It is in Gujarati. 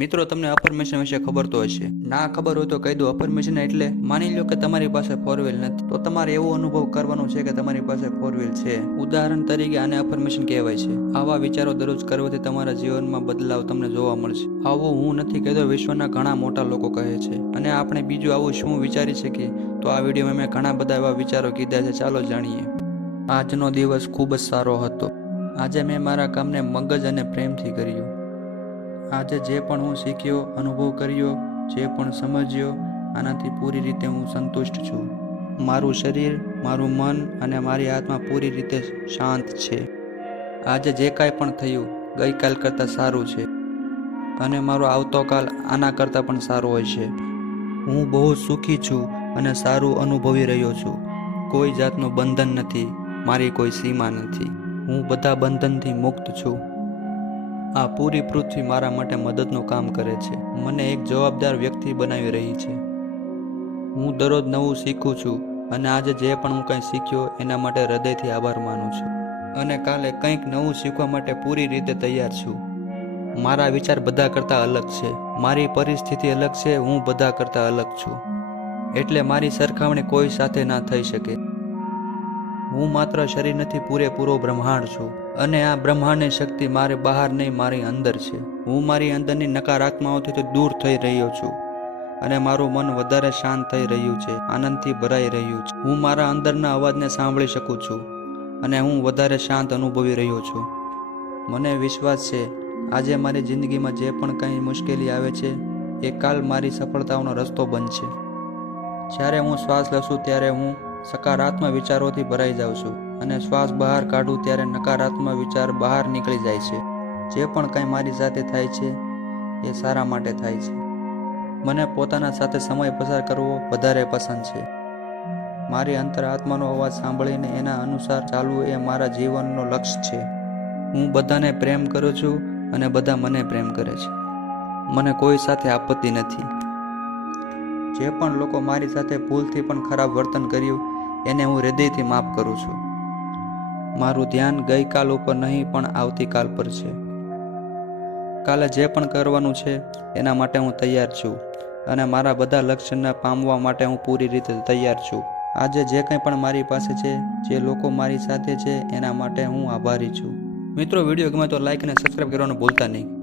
મિત્રો, તમને અફર્મેશન વિશે ખબર તો હશે. ના ખબર હોય તો કહી દો અફર્મેશન એટલે માની લો કે તમારી પાસે ફોર વ્હીલ નથી. તો તમારે એવો અનુભવ કરવાનો છે કે તમારી પાસે ફોર વ્હીલ છે. ઉદાહરણ તરીકે આને અફર્મેશન કહેવાય છે. આવા વિચારો દરરોજ કરવાથી તમારા જીવનમાં બદલાવ તમને જોવા મળશે. આવું હું નથી કહેતો, વિશ્વના ઘણા મોટા લોકો કહે છે. અને આપણે બીજું આવું શું વિચારી શકીએ? તો આ વિડીયોમાં મેં ઘણા બધા એવા વિચારો કીધા છે. ચાલો જાણીએ. આજનો દિવસ ખૂબ જ સારો હતો. આજે મેં મારા કામને મગજ અને પ્રેમથી કર્યું. આજે જે પણ હું શીખ્યો, અનુભવ કર્યો, જે પણ સમજ્યો, આનાથી પૂરી રીતે હું સંતુષ્ટ છું. મારું શરીર, મારું મન અને મારી આત્મા પૂરી રીતે શાંત છે. આજે જે કાંઈ પણ થયું, ગઈકાલ કરતાં સારું છે. અને મારો આવતો કાલ આના કરતાં પણ સારો હોય છે. હું બહુ સુખી છું અને સારું અનુભવી રહ્યો છું. કોઈ જાતનું બંધન નથી, મારી કોઈ સીમા નથી. હું બધા બંધનથી મુક્ત છું. આ પૂરી પૃથ્વી મારા માટે મદદનું કામ કરે છે. મને એક જવાબદાર વ્યક્તિ બનાવી રહી છે. હું દરરોજ નવું શીખું છું અને આજે જે પણ હું કંઈ શીખ્યો એના માટે હૃદયથી આભાર માનું છું. અને કાલે કંઈક નવું શીખવા માટે પૂરી રીતે તૈયાર છું. મારા વિચાર બધા કરતાં અલગ છે. મારી પરિસ્થિતિ અલગ છે, હું બધા કરતાં અલગ છું. એટલે મારી સરખામણી કોઈ સાથે ના થઈ શકે. હું માત્ર શરીર નથી પૂરેપૂરો બ્રહ્માંડ છું અને આ બ્રહ્માંડની શક્તિ મારે બહાર નહીં, મારી અંદર છે. હું મારી અંદરની નકારાત્માઓથી તો દૂર થઈ રહ્યો છું અને મારું મન વધારે શાંત થઈ રહ્યું છે, આનંદથી ભરાઈ રહ્યું છે. હું મારા અંદરના અવાજને સાંભળી શકું છું અને હું વધારે શાંત અનુભવી રહ્યો છું. મને વિશ્વાસ છે, આજે મારી જિંદગીમાં જે પણ કંઈ મુશ્કેલી આવે છે, એ કાલ મારી સફળતાઓનો રસ્તો બનશે. જ્યારે હું શ્વાસ લઉં ત્યારે હું સકારાત્મક વિચારોથી ભરાઈ જાઉં છું અને શ્વાસ બહાર કાઢું ત્યારે નકારાત્મક વિચાર બહાર નીકળી જાય છે. જે પણ કંઈ મારી સાથે થાય છે, એ સારા માટે થાય છે. મને પોતાના સાથે સમય પસાર કરવો વધારે પસંદ છે. મારી અંતરાત્માનો અવાજ સાંભળીને એના અનુસાર ચાલવું એ મારા જીવનનો લક્ષ્ય છે. હું બધાને પ્રેમ કરું છું અને બધા મને પ્રેમ કરે છે. મને કોઈ સાથે આપત્તિ નથી. જે પણ લોકો મારી સાથે ભૂલથી પણ ખરાબ વર્તન કર્યું, એને હું હૃદયથી માફ કરું છું. મારું ધ્યાન ગઈકાલ ઉપર નહીં, પણ આવતીકાલ પર છે. કાલે જે પણ કરવાનું છે, એના માટે હું તૈયાર છું અને મારા બધા લક્ષ્યને પામવા માટે હું પૂરી રીતે તૈયાર છું. આજે જે કંઈ પણ મારી પાસે છે, જે લોકો મારી સાથે છે, એના માટે હું આભારી છું. મિત્રો, વીડિયો ગમે તો લાઈક અને સબસ્ક્રાઈબ કરવાનું ભૂલતા નહીં.